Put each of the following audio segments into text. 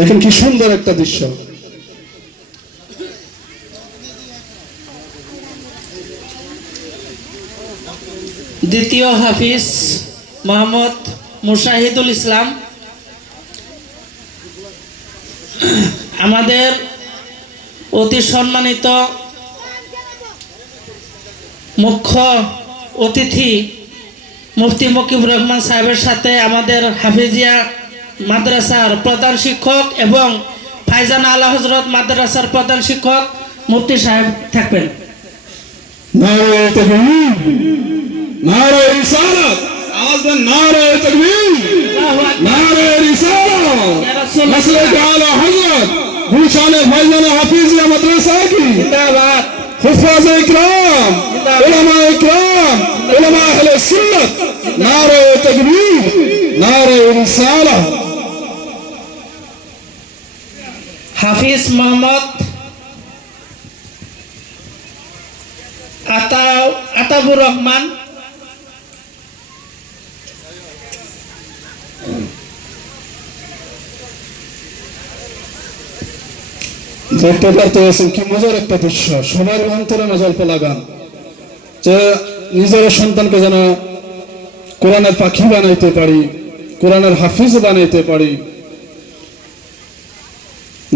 দেখেন কি সুন্দর একটা দৃশ্য। দ্বিতীয় হাফিজ মোহাম্মদ মুশাহিদুল ইসলাম আমাদের অতি সম্মানিত মুখ্য অতিথি মুফতি মকিবুর রহমান সাহেবের সাথে আমাদের হাফিজিয়া মাদ্রাসার প্রধান শিক্ষক এবং ফাইজান আলা হযরত মাদ্রাসার প্রধান শিক্ষক মুফতি সাহেব থাকবেন। নারে তাকবীর, নারে রিসালাত, আওয়াজ দেন নারে তাকবীর, নারে রিসালাত, মাসলাক আলা হযরত গুলশান ফাইজান হাফিজিয়া মাদ্রাসা কি জিন্দাবাদ, हुफ़ाज़ इकराम, उलमा इकराम, उलमा अहले सुन्नत, नारे तकबीर, नारे रिसाला। হাফিজ মোহাম্মদ আতাবুর রহমান দেখতে পারতেছেন কি মজার একটা দৃশ্য। সবার অন্তরে নজর লাগান যে নিজের সন্তানকে যেন কোরআনের পাখি বানাইতে পারি, কোরআনের হাফিজ বানাইতে পারি।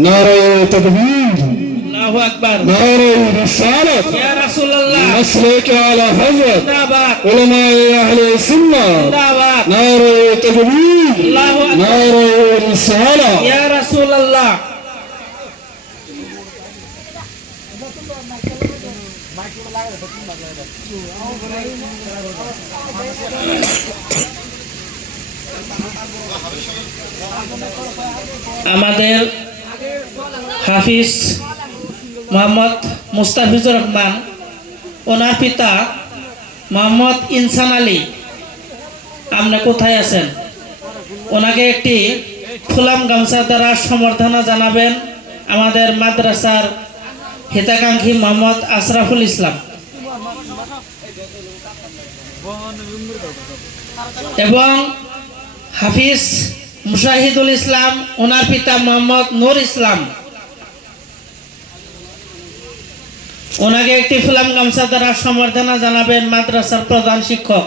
নারে তাকবীর, আল্লাহু আকবার, নারে রিসালাত, ইয়া রাসূলুল্লাহ, মাসলাক আলা হযরত জিন্দাবাদ, উলামা আহলে সুন্নাহ, জিন্দাবাদ, নারে তাকবীর, আল্লাহু আকবার, নারে রিসালাত। ইয়া রাসূলুল্লাহ। আমাদের হাফিজ মোহাম্মদ মুস্তাফিজুর রহমান, ওনার পিতা মোহাম্মদ ইনসান আলী, আপনি কোথায় আছেন? ওনাকে একটি ফুলাম গামছা দ্বারা সম্বর্ধনা জানাবেন আমাদের মাদ্রাসার হিতাকাঙ্ক্ষী মোহাম্মদ আশরাফুল ইসলাম এবং হাফিজ মুশাহিদুল ইসলাম, ওনার পিতা মোহাম্মদ নূর ইসলাম, ওনাকে একটি ফুলাম গামছা দ্বারা সম্বর্ধনা জানাবেন মাদ্রাসার প্রধান শিক্ষক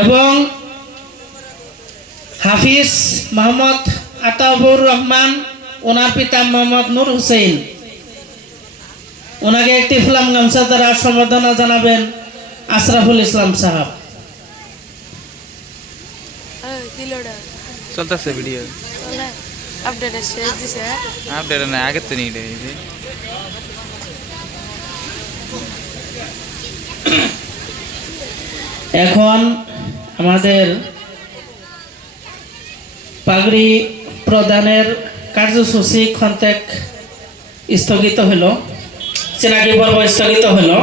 এবং হাফিজ মোহাম্মদ আতাউর রহমান, ওনার পিতা মোহাম্মদ নূর হুসেন, ওনাকে একটি ফুলাম গামছা দ্বারা সম্বর্ধনা জানাবেন আশরাফুল ইসলাম সাহেব। চলতেছে ভিডিও আপডেট শেষ দিছে, আপডেট না আগে তো নিয়ে দিয়েছে। এখন আমাদের পাগড়ি প্রদানের কার্যসূচি খন্তেক স্থগিত হলো, চেনাকি পর্ব স্থগিত হলো।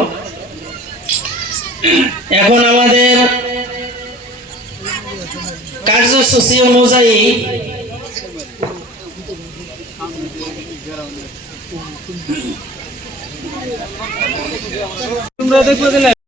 এখন আমাদের কার্যসূচি অনুযায়ী তোমরা দেখো